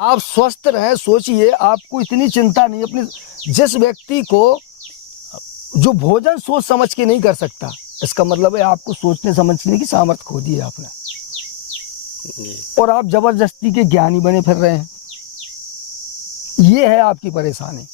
आप स्वस्थ रहें, सोचिए, आपको इतनी चिंता नहीं अपनी। जिस व्यक्ति को जो भोजन सोच समझ के नहीं कर सकता, इसका मतलब है आपको सोचने समझने की सामर्थ्य खो दी है आपने जी। और आप जबरदस्ती के ज्ञानी बने फिर रहे हैं। ये है आपकी परेशानी,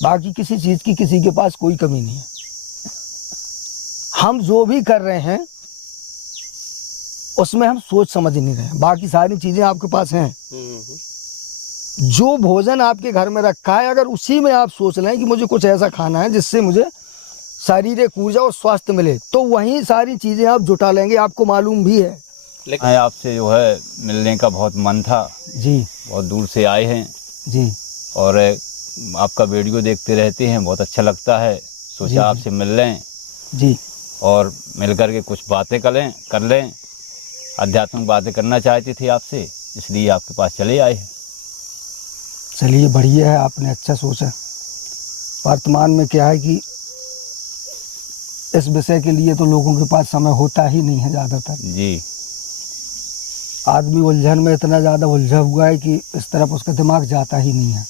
बाकी किसी चीज की किसी के पास कोई कमी नहीं है। हम जो भी कर रहे हैं उसमें हम सोच समझ नहीं रहे हैं, बाकी सारी चीजें आपके पास हैं। जो भोजन आपके घर में रखा है, अगर उसी में आप सोच लें कि मुझे कुछ ऐसा खाना है जिससे मुझे शारीरिक ऊर्जा और स्वास्थ्य मिले, तो वहीं सारी चीजें आप जुटा लेंगे, आपको मालूम भी है। लेकिन आपसे जो है मिलने का बहुत मन था जी। बहुत दूर से आए हैं जी। और आपका वीडियो देखते रहते हैं, बहुत अच्छा लगता है, जी, सोचा आपसे मिल लें जी। और मिल कर के कुछ बातें कर लें। आध्यात्मिक बातें करना चाहती थी आपसे, इसलिए आपके पास चले आए हैं। चलिए, बढ़िया है, आपने अच्छा सोचा। वर्तमान में क्या है कि इस विषय के लिए तो लोगों के पास समय होता ही नहीं है ज़्यादातर। जी। आदमी उलझन में इतना ज़्यादा उलझा हुआ है कि इस तरफ उसका दिमाग जाता ही नहीं है।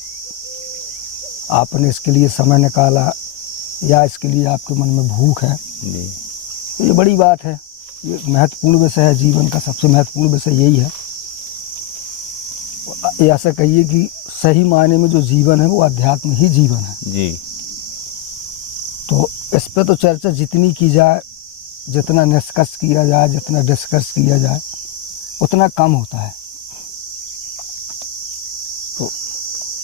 आपने इसके लिए समय निकाला या इसके लिए आपके मन में भूख है, जी। तो ये बड़ी बात है। ये महत्वपूर्ण विषय है, जीवन का सबसे महत्वपूर्ण विषय यही है। ऐसा कहिए कि सही मायने में जो जीवन है वो अध्यात्म ही जीवन है। जी। तो इस पे तो चर्चा जितनी की जाए, जितना निष्कर्ष किया जाए, जितना डिस्कस किया जाए, उतना कम होता है। तो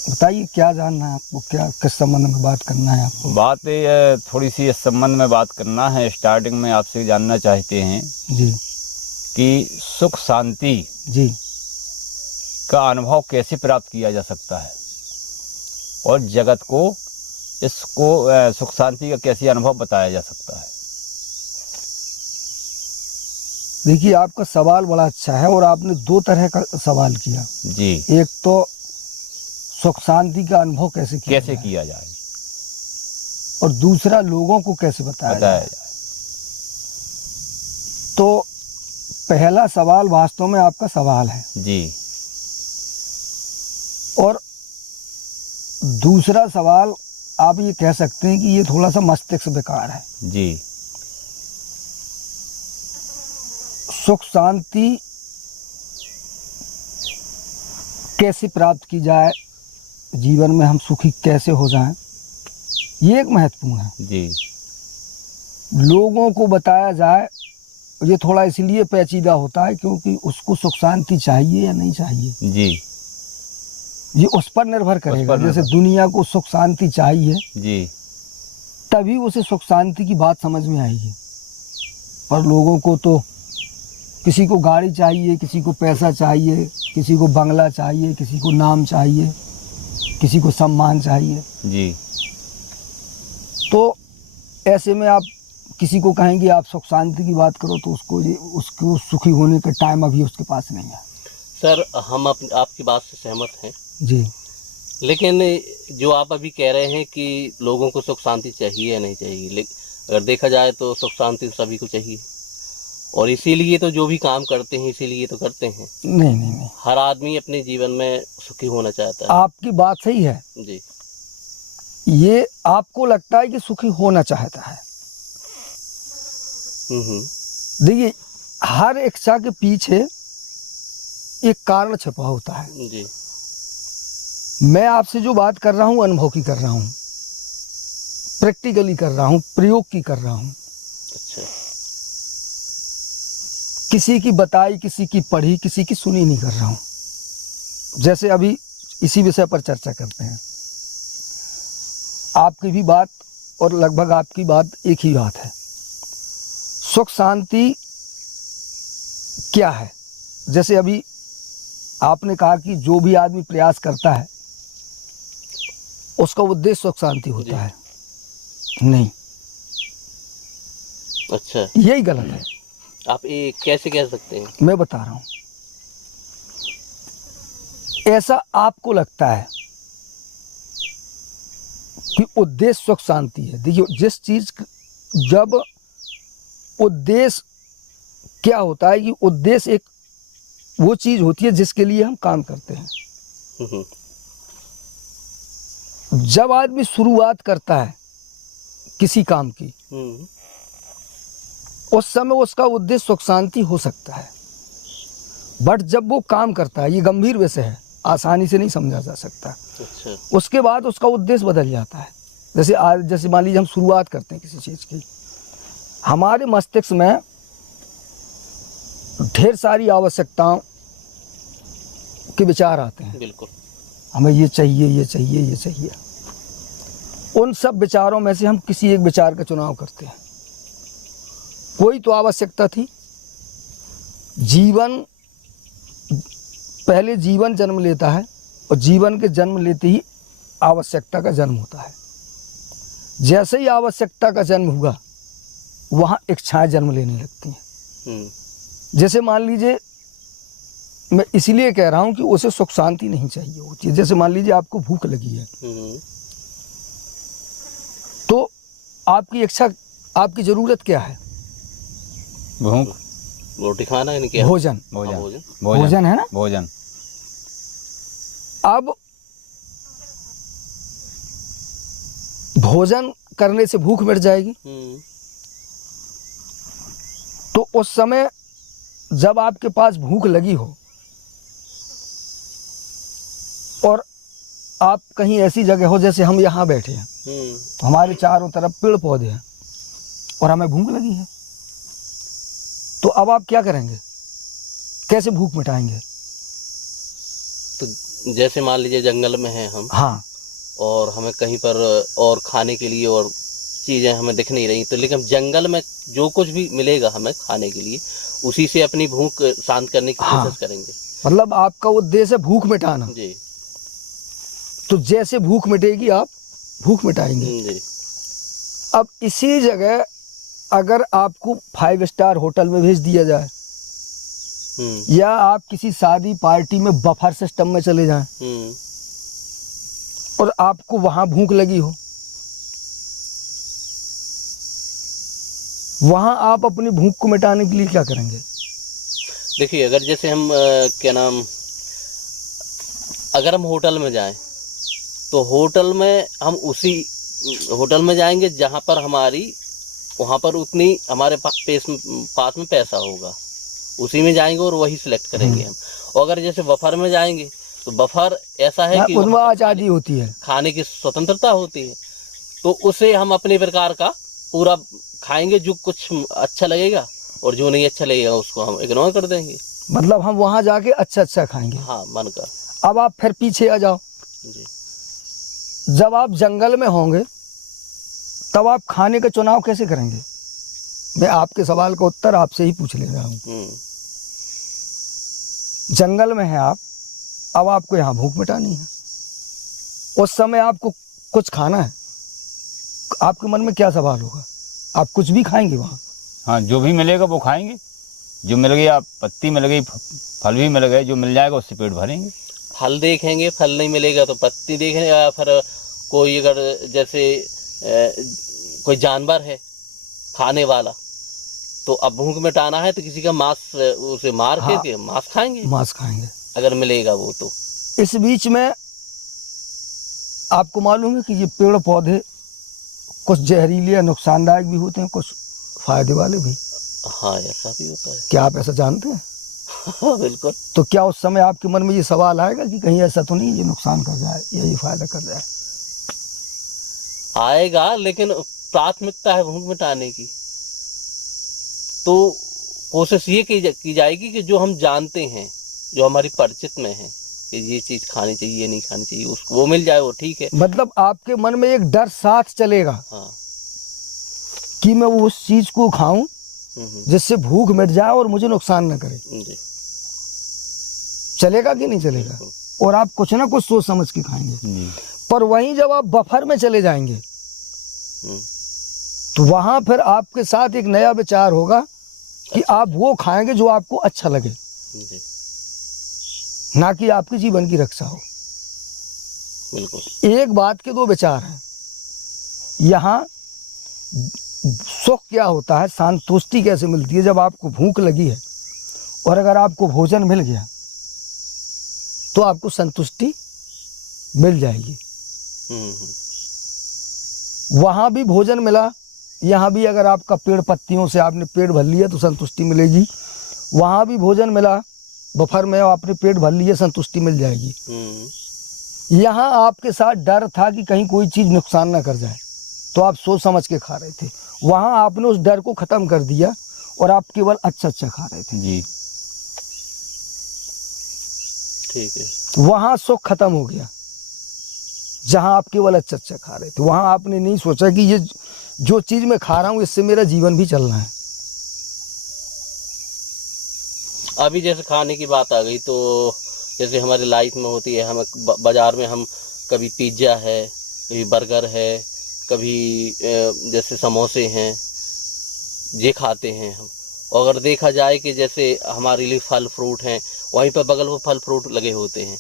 बताइए, क्या जानना है आपको, क्या किस संबंध में बात करना है आपको? बात ये थोड़ी सी इस संबंध में बात करना है। स्टार्टिंग में आपसे जानना चाहते हैं जी कि सुख शांति जी का अनुभव कैसे प्राप्त किया जा सकता है और जगत को इसको सुख शांति का कैसे अनुभव बताया जा सकता है। देखिए, आपका सवाल बड़ा अच्छा है और आपने दो तरह का सवाल किया। जी। एक तो सुख शांति का अनुभव कैसे किया जाए और दूसरा लोगों को कैसे बताया जाए। तो पहला सवाल वास्तव में आपका सवाल है जी। और दूसरा सवाल आप ये कह सकते हैं कि ये थोड़ा सा मस्तिष्क विकार है। जी। सुख शांति कैसे प्राप्त की जाए, जीवन में हम सुखी कैसे हो जाएं, ये एक महत्वपूर्ण है। जी। लोगों को बताया जाए, ये थोड़ा इसलिए पेचीदा होता है क्योंकि उसको सुख शांति चाहिए या नहीं चाहिए, जी। ये उस पर निर्भर करेगा। जैसे दुनिया को सुख शांति चाहिए, जी, तभी उसे सुख शांति की बात समझ में आएगी। पर लोगों को तो किसी को गाड़ी चाहिए, किसी को पैसा चाहिए, किसी को बंगला चाहिए, किसी को नाम चाहिए, किसी को सम्मान चाहिए। जी। तो ऐसे में आप किसी को कहेंगे आप सुख शांति की बात करो, तो उसको सुखी होने का टाइम अभी उसके पास नहीं है। सर, हम आपकी बात से सहमत हैं जी। लेकिन जो आप अभी कह रहे हैं कि लोगों को सुख शांति चाहिए या नहीं चाहिए, लेकिन अगर देखा जाए तो सुख शांति सभी को चाहिए और इसीलिए तो जो भी काम करते हैं इसीलिए तो करते हैं। नहीं नहीं नहीं, हर आदमी अपने जीवन में सुखी होना चाहता है। आपकी बात सही है जी। ये आपको लगता है कि सुखी होना चाहता है। देखिए, हर इच्छा के पीछे एक कारण छिपा होता है। जी। मैं आपसे जो बात कर रहा हूँ अनुभव की कर रहा हूँ, प्रैक्टिकली कर रहा हूँ, प्रयोग की कर रहा हूँ। अच्छा। किसी की बताई, किसी की पढ़ी, किसी की सुनी नहीं कर रहा हूँ। जैसे अभी इसी विषय पर चर्चा करते हैं, आपकी भी बात और लगभग आपकी बात एक ही बात है। सुख शांति क्या है? जैसे अभी आपने कहा कि जो भी आदमी प्रयास करता है उसका उद्देश्य सुख शांति होता है। नहीं, अच्छा, यही गलत है। आप ये कैसे कह सकते हैं? मैं बता रहा हूं, ऐसा आपको लगता है कि उद्देश्य सुख शांति है। देखिए, जिस चीज जब उद्देश्य क्या होता है कि उद्देश्य एक वो चीज होती है जिसके लिए हम काम करते हैं। हम्म, जब आदमी शुरुआत करता है किसी काम की, हम्म, उस समय उसका उद्देश्य सुख शांति हो सकता है, बट जब वो काम करता है, ये गंभीर विषय है, आसानी से नहीं समझा जा सकता, अच्छा, उसके बाद उसका उद्देश्य बदल जाता है। जैसे मान लीजिए हम शुरुआत करते हैं किसी चीज़ की, हमारे मस्तिष्क में ढेर सारी आवश्यकताओं के विचार आते हैं, बिल्कुल, हमें ये चाहिए, ये चाहिए, ये चाहिए। उन सब विचारों में से हम किसी एक विचार का चुनाव करते हैं। कोई तो आवश्यकता थी, जीवन, पहले जीवन जन्म लेता है और जीवन के जन्म लेते ही आवश्यकता का जन्म होता है। जैसे ही आवश्यकता का जन्म हुआ, वहाँ इच्छाएं जन्म लेने लगती हैं। हम्म, जैसे मान लीजिए, मैं इसलिए कह रहा हूँ कि उसे सुख शांति नहीं चाहिए होती है। जैसे मान लीजिए आपको भूख लगी है, हम्म, तो आपकी इच्छा, आपकी ज़रूरत क्या है? भूख, रोटी खाना है, क्या? भोजन। हाँ, भोजन, भोजन है ना? भोजन। अब भोजन करने से भूख मिट जाएगी, हम्म, तो उस समय जब आपके पास भूख लगी हो और आप कहीं ऐसी जगह हो, जैसे हम यहाँ बैठे हैं, हम्म, तो हमारे चारों तरफ पेड़ पौधे हैं और हमें भूख लगी है, तो अब आप क्या करेंगे? कैसे भूख मिटाएंगे? तो जैसे मान लीजिए जंगल में हैं हम, हाँ, और हमें कहीं पर और खाने के लिए और चीज़ें हमें दिख नहीं रही, तो लेकिन जंगल में जो कुछ भी मिलेगा हमें खाने के लिए, उसी से अपनी भूख शांत करने की हाँ। कोशिश करेंगे। मतलब आपका उद्देश्य है भूख मिटाना, जी, तो जैसे भूख मिटेगी आप भूख मिटाएंगे। जी, अब इसी जगह अगर आपको 5 स्टार होटल में भेज दिया जाए, या आप किसी शादी पार्टी में बफर सिस्टम में चले जाएं और आपको वहां भूख लगी हो, वहां आप अपनी भूख को मिटाने के लिए क्या करेंगे? देखिए, अगर जैसे हम क्या नाम, अगर हम होटल में जाएं, तो होटल में हम उसी होटल में जाएंगे जहां पर वहां पर उतनी हमारे पास में पैसा होगा, उसी में जाएंगे और वही सिलेक्ट करेंगे हम। और अगर जैसे बफर में जाएंगे, तो बफर ऐसा है कि उनमें आज़ादी होती है, खाने की स्वतंत्रता होती है, तो उसे हम अपने प्रकार का पूरा खाएंगे, जो कुछ अच्छा लगेगा, और जो नहीं अच्छा लगेगा उसको हम इग्नोर कर देंगे। मतलब हम वहां जाके अच्छा अच्छा खाएंगे। हाँ, मन का। अब आप फिर पीछे आ जाओ, जी, जब आप जंगल में होंगे तब आप खाने का चुनाव कैसे करेंगे? मैं आपके सवाल का उत्तर आपसे ही पूछ ले रहा हूँ। जंगल में हैं आप, अब आपको यहाँ भूख मिटानी है, उस समय आपको कुछ खाना है, आपके मन में क्या सवाल होगा? आप कुछ भी खाएंगे वहाँ? हाँ, जो भी मिलेगा वो खाएंगे, जो मिल गया, पत्ती मिल गई, फल भी मिल गए, जो मिल जाएगा उससे पेट भरेंगे। फल देखेंगे, फल नहीं मिलेगा तो पत्ती देखेंगे, या फिर कोई अगर जैसे कोई जानवर है खाने वाला, तो अब भूख मिटाना है तो किसी का मांस, उसे मार हाँ, के मांस खाएंगे, मांस खाएंगे अगर मिलेगा वो। तो इस बीच में आपको मालूम है कि ये पेड़ पौधे कुछ जहरीले या नुकसानदायक भी होते हैं, कुछ फायदे वाले भी। हाँ, ऐसा भी होता है। क्या आप ऐसा जानते हैं? हाँ, बिल्कुल। तो क्या उस समय आपके मन में ये सवाल आएगा कि कहीं ऐसा तो नहीं ये नुकसान कर जाए या ये फायदा कर जाए? आएगा, लेकिन प्राथमिकता है भूख मिटाने की, तो कोशिश ये की जाएगी कि जो हम जानते हैं, जो हमारी परिचित में है कि ये चीज खानी चाहिए, ये नहीं खानी चाहिए, उसको वो मिल जाए वो ठीक है। मतलब आपके मन में एक डर साथ चलेगा, हाँ, कि मैं वो उस चीज को खाऊं जिससे भूख मिट जाए और मुझे नुकसान न करे। जी, चलेगा कि नहीं चलेगा? बिल्कुल। और आप कुछ ना कुछ सोच समझ के खाएंगे। पर वहीं जब आप बफर में चले जाएंगे, तो वहां फिर आपके साथ एक नया विचार होगा कि आप वो खाएंगे जो आपको अच्छा लगे, जी, ना कि आपके जीवन की रक्षा हो। बिल्कुल। एक बात के दो विचार हैं। यहाँ सुख क्या होता है, संतुष्टि कैसे मिलती है? जब आपको भूख लगी है और अगर आपको भोजन मिल गया तो आपको संतुष्टि मिल जाएगी। हम्म। वहाँ भी भोजन मिला, यहाँ भी अगर आपका पेड़ पत्तियों से आपने पेट भर लिया तो संतुष्टि मिलेगी। वहाँ भी भोजन मिला, बफर में आपने पेट भर लिया, संतुष्टि मिल जाएगी। यहाँ आपके साथ डर था कि कहीं कोई चीज़ नुकसान ना कर जाए, तो आप सोच समझ के खा रहे थे। वहाँ आपने उस डर को ख़त्म कर दिया और आप केवल अच्छा अच्छा खा रहे थे। जी ठीक है। वहाँ सुख खत्म हो गया, जहाँ आप केवल अच्छा अच्छा खा रहे थे। वहाँ आपने नहीं सोचा कि ये जो चीज़ मैं खा रहा हूँ इससे मेरा जीवन भी चलना है। अभी जैसे खाने की बात आ गई, तो जैसे हमारी लाइफ में होती है, हम बाजार में हम कभी पिज्ज़ा है, कभी बर्गर है, कभी जैसे समोसे हैं, ये खाते हैं हम। और अगर देखा जाए कि जैसे हमारे लिए फल फ्रूट हैं, वहीं पर बगल में फल फ्रूट लगे होते हैं,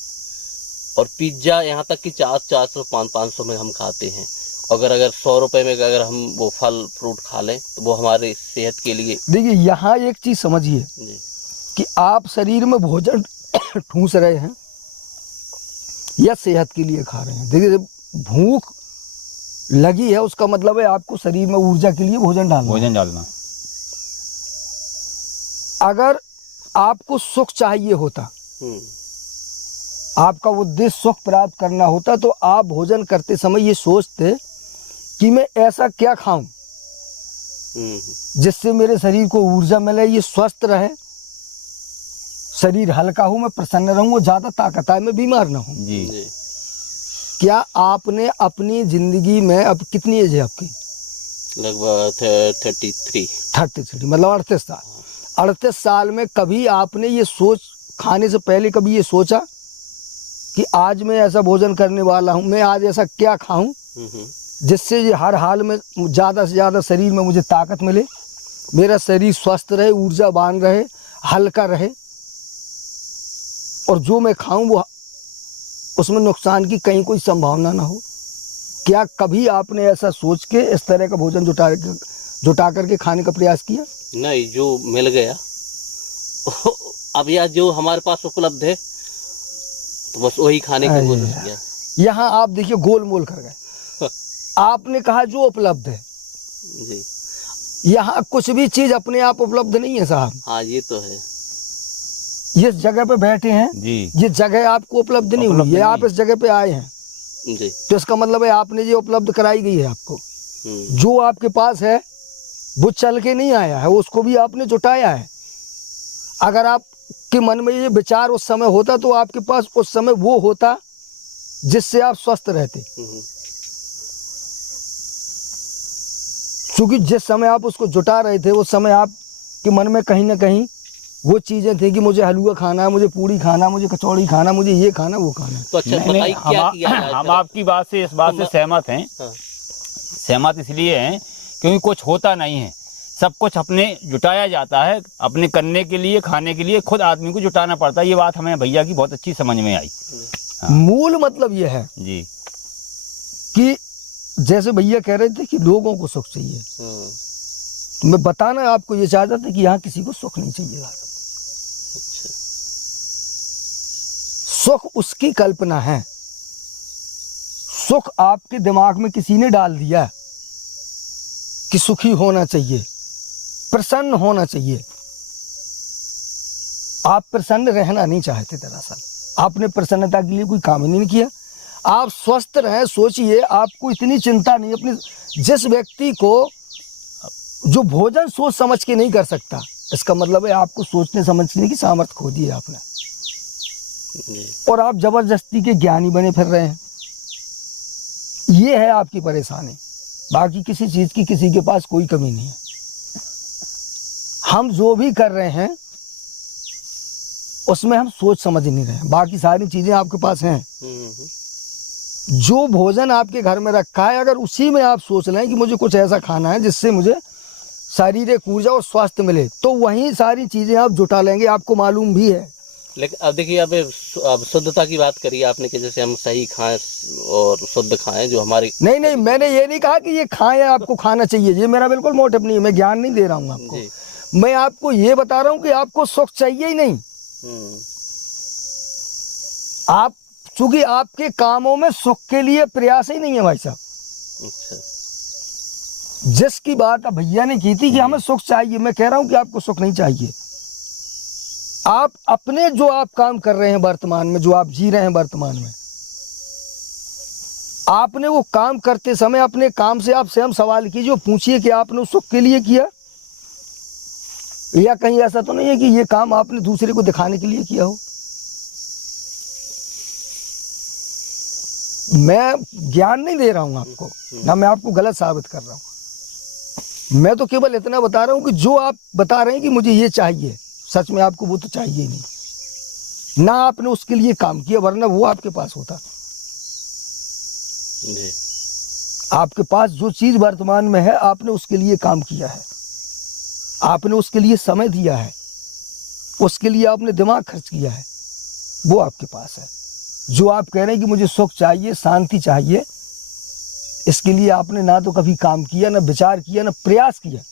और पिज्ज़ा यहाँ तक कि 400 500 में हम खाते हैं। अगर 100 रुपए में अगर हम वो फल फ्रूट खा लें तो वो हमारे सेहत के लिए। देखिए यहाँ एक चीज़ समझिए जी। कि आप शरीर में भोजन ठूस रहे हैं या सेहत के लिए खा रहे हैं। देखिए भूख लगी है उसका मतलब है आपको शरीर में ऊर्जा के लिए भोजन डालना। भोजन डालना। अगर आपको सुख चाहिए होता, आपका उद्देश्य सुख प्राप्त करना होता, तो आप भोजन करते समय ये सोचते कि मैं ऐसा क्या खाऊं जिससे मेरे शरीर को ऊर्जा मिले, ये स्वस्थ रहे, शरीर हल्का हो, मैं प्रसन्न रहूं, ज़्यादा ताकत आए, मैं बीमार ना हूं। जी। क्या आपने अपनी जिंदगी में, अब कितनी एज है आपकी? लगभग 33 मतलब 38 साल। 38 साल में कभी आपने ये सोच, खाने से पहले कभी ये सोचा कि आज मैं ऐसा भोजन करने वाला हूँ, मैं आज ऐसा क्या खाऊं जिससे ये हर हाल में ज़्यादा से ज़्यादा शरीर में मुझे ताकत मिले, मेरा शरीर स्वस्थ रहे, ऊर्जावान रहे, हल्का रहे, और जो मैं खाऊं वो उसमें नुकसान की कहीं कोई संभावना ना हो? क्या कभी आपने ऐसा सोच के इस तरह का भोजन जुटा करके खाने का प्रयास किया? नहीं, जो मिल गया अब या जो हमारे पास उपलब्ध है तो बस वही खाने की कोशिश किया। यहाँ आप देखिए गोलमोल कर गए। आपने कहा जो उपलब्ध है जी। यहाँ कुछ भी चीज अपने आप उपलब्ध नहीं है साहब। हाँ, ये तो है। जिस जगह पे बैठे हैं जी। ये जगह आपको उपलब्ध नहीं हुई है, आप इस जगह पे आए हैं जी। तो इसका मतलब है आपने ये उपलब्ध कराई गई है आपको। जो आपके पास है वो चल के नहीं आया है, उसको भी आपने जुटाया है। अगर आपके मन में ये विचार उस समय होता तो आपके पास उस समय वो होता जिससे आप स्वस्थ रहते। क्योंकि जिस समय आप उसको जुटा रहे थे उस समय आपके मन में कहीं ना कहीं वो चीजें थी कि मुझे हलवा खाना है, मुझे पूड़ी खाना, मुझे कचौड़ी खाना, मुझे ये खाना वो खाना। तो अच्छा बताइए क्या किया जाए? हम आपकी बात से, इस बात से सहमत हैं। सहमत इसलिए हैं क्योंकि कुछ होता नहीं है, सब कुछ अपने जुटाया जाता है। अपने करने के लिए, खाने के लिए खुद आदमी को जुटाना पड़ता है। ये बात हमें भैया की बहुत अच्छी समझ में आई। मूल मतलब ये है जी कि जैसे भैया कह रहे थे कि लोगों को सुख चाहिए, तो मैं बताना आपको ये चाहता था कि यहाँ किसी को सुख नहीं चाहिए। अच्छा। सुख उसकी कल्पना है। सुख आपके दिमाग में किसी ने डाल दिया कि सुखी होना चाहिए, प्रसन्न होना चाहिए। आप प्रसन्न रहना नहीं चाहते, दरअसल आपने प्रसन्नता के लिए कोई काम ही नहीं किया। आप स्वस्थ रहें, सोचिए, आपको इतनी चिंता नहीं अपने। जिस व्यक्ति को जो भोजन सोच समझ के नहीं कर सकता, इसका मतलब है आपको सोचने समझने की सामर्थ्य खो दी है आपने, और आप जबरदस्ती के ज्ञानी बने फिर रहे हैं। ये है आपकी परेशानी, बाकी किसी चीज की किसी के पास कोई कमी नहीं है। हम जो भी कर रहे हैं उसमें हम सोच समझ नहीं रहे हैं, बाकी सारी चीजें आपके पास हैं। जो भोजन आपके घर में रखा है, अगर उसी में आप सोच लें कि मुझे कुछ ऐसा खाना है जिससे मुझे शारीरिक ऊर्जा और स्वास्थ्य मिले, तो वहीं सारी चीजें आप जुटा लेंगे, आपको मालूम भी है। लेकिन अब देखिए, अब शुद्धता की बात करी आपने कि जैसे हम सही खाएं और शुद्ध खाएं, जो हमारी। नहीं, मैंने ये नहीं कहा कि ये खाएं, आपको खाना चाहिए, ये मेरा बिल्कुल मोटिव नहीं है। मैं ज्ञान नहीं दे रहा हूँ आपको, मैं आपको ये बता रहा हूँ कि आपको सुख चाहिए ही नहीं। आप चूंकि आपके कामों में सुख के लिए प्रयास ही नहीं है भाई साहब। अच्छा। जिसकी बात अब भैया ने की थी कि हमें सुख चाहिए, मैं कह रहा हूं कि आपको सुख नहीं चाहिए। आप अपने जो आप काम कर रहे हैं वर्तमान में, जो आप जी रहे हैं वर्तमान में, आपने वो काम करते समय अपने काम से आप स्वयं सवाल कीजिए, पूछिए कि आपने उस सुख के लिए किया, या कहीं ऐसा तो नहीं है कि ये काम आपने दूसरे को दिखाने के लिए किया हो। मैं ज्ञान नहीं दे रहा हूं आपको, ना मैं आपको गलत साबित कर रहा हूं। मैं तो केवल इतना बता रहा हूं कि जो आप बता रहे हैं कि मुझे ये चाहिए, सच में आपको वो तो चाहिए नहीं ना, आपने उसके लिए काम किया, वरना वो आपके पास होता। जी। आपके पास जो चीज वर्तमान में है, आपने उसके लिए काम किया है, आपने उसके लिए समय दिया है, उसके लिए आपने दिमाग खर्च किया है, वो आपके पास है। जो आप कह रहे हैं कि मुझे सुख चाहिए, शांति चाहिए, इसके लिए आपने ना तो कभी काम किया, ना विचार किया, ना प्रयास किया।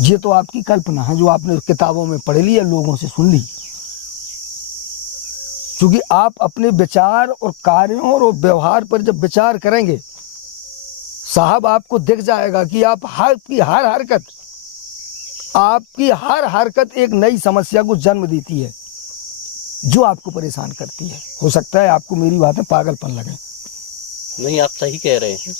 ये तो आपकी कल्पना है जो आपने किताबों में पढ़ ली या लोगों से सुन ली। क्योंकि आप अपने विचार और कार्यों और व्यवहार पर जब विचार करेंगे साहब, आपको दिख जाएगा कि आपकी हर हरकत एक नई समस्या को जन्म देती है जो आपको परेशान करती है। हो सकता है आपको मेरी बातें पागलपन लगे। नहीं, आप सही कह रहे हैं।